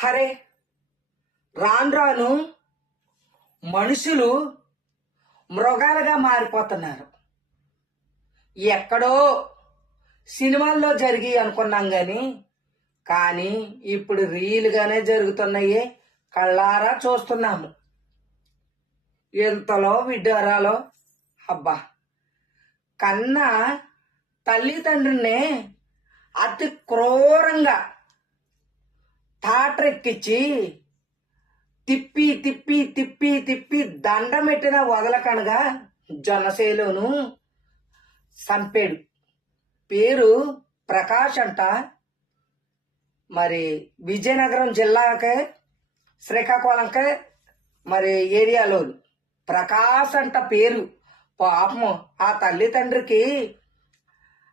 హరే, రాను రాను మనుషులు మృగాలుగా మారిపోతున్నారు. ఎక్కడో సినిమాల్లో జరిగి అనుకున్నాం కానీ ఇప్పుడు రియల్గానే జరుగుతున్నాయి, కళ్ళారా చూస్తున్నాము. ఎంతలో విడ్డారాలో అబ్బా, కన్నా తల్లిదండ్రుల్ని అతి క్రూరంగా తాటరెక్కించి తిప్పి తిప్పి తిప్పి తిప్పి దండమెట్టిన వదలకనగా జొన్నసేలోను సంపేడు. పేరు ప్రకాష్ అంట. మరి విజయనగరం జిల్లాకే శ్రీకాకుళంకే మరి ఏరియాలో ప్రకాష్ అంట పేరు. పాపము ఆ తల్లిదండ్రికి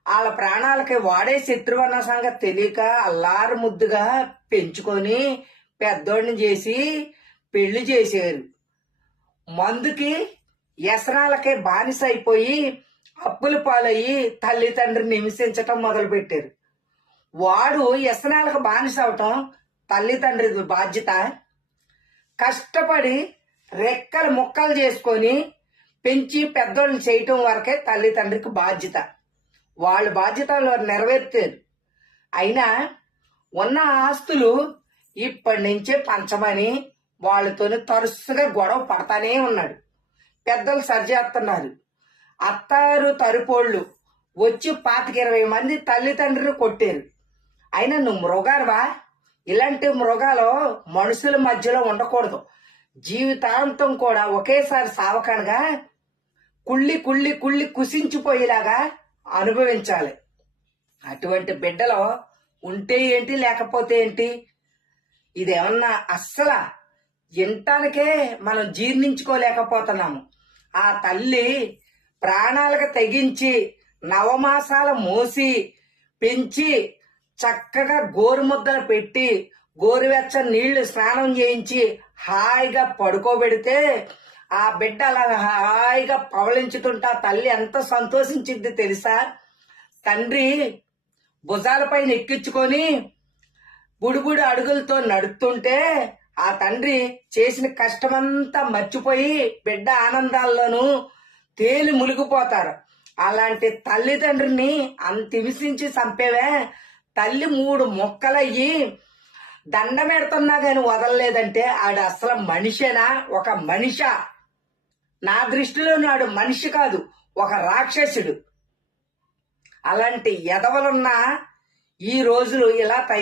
వాళ్ళ ప్రాణాలకి వాడే శత్రువు అన్న సంగతి తెలియక అల్లారు ముద్దుగా పెంచుకొని పెద్దోడిని చేసి పెళ్లి చేశారు. మందుకి వ్యసనాలకే బానిస అయిపోయి అప్పుల పాలయ్యి తల్లిదండ్రిని హింసించటం మొదలుపెట్టారు. వాడు వ్యసనాలకు బానిస అవటం తల్లిదండ్రి బాధ్యత. కష్టపడి రెక్కలు ముక్కలు చేసుకొని పెంచి పెద్దోళ్ళని చేయటం వరకే తల్లిదండ్రికి బాధ్యత. వాళ్ళ బాధ్యతలు నెరవేర్తారు. అయినా ఉన్న ఆస్తులు ఇప్పటి నుంచే పంచమని వాళ్ళతోనే తరచుగా గొడవ పడతానే ఉన్నాడు. పెద్దలు సరిచేస్తున్నారు. అత్తారు తరుపోళ్ళు వచ్చి 25-20 మంది తల్లిదండ్రులు కొట్టారు. అయినా నువ్వు మృగాలువా? ఇలాంటి మృగాలు మనుషుల మధ్యలో ఉండకూడదు. జీవితాంతం కూడా ఒకేసారి సావకనగా కుళ్ళి కుళ్ళి కుళ్ళి కుసించిపోయేలాగా అనుభవించాలి. అటువంటి బిడ్డలు ఉంటే ఏంటి, లేకపోతే ఏంటి? ఇదేమన్నా అస్సలు వినటానికే మనం జీర్ణించుకోలేకపోతున్నాము. ఆ తల్లి ప్రాణాలకు తెగించి నవమాసాలు మోసి పెంచి చక్కగా గోరుముద్దలు పెట్టి గోరువెచ్చని నీళ్లు స్నానం చేయించి హాయిగా పడుకోబెడితే ఆ బిడ్డ అలా హాయిగా పవలించుతుంటా తల్లి ఎంత సంతోషించింది తెలుసా? తండ్రి భుజాలపైన ఎక్కించుకొని బుడిబుడి అడుగులతో నడుస్తుంటే ఆ తండ్రి చేసిన కష్టమంతా మర్చిపోయి బిడ్డ ఆనందాల్లోనూ తేలి మునిగిపోతారు. అలాంటి తల్లిదండ్రిని అంత హింసించి చంపేవే. తల్లి 3 మొక్కలయ్యి దండమెడుతున్నా గాని వదలలేదంటే ఆడు అసలు మనిషేనా? ఒక మనిషా? నా దృష్టిలో నాడు మనిషి కాదు, ఒక రాక్షసుడు. అలాంటి ఎదవలున్నా ఈ రోజులు ఇలా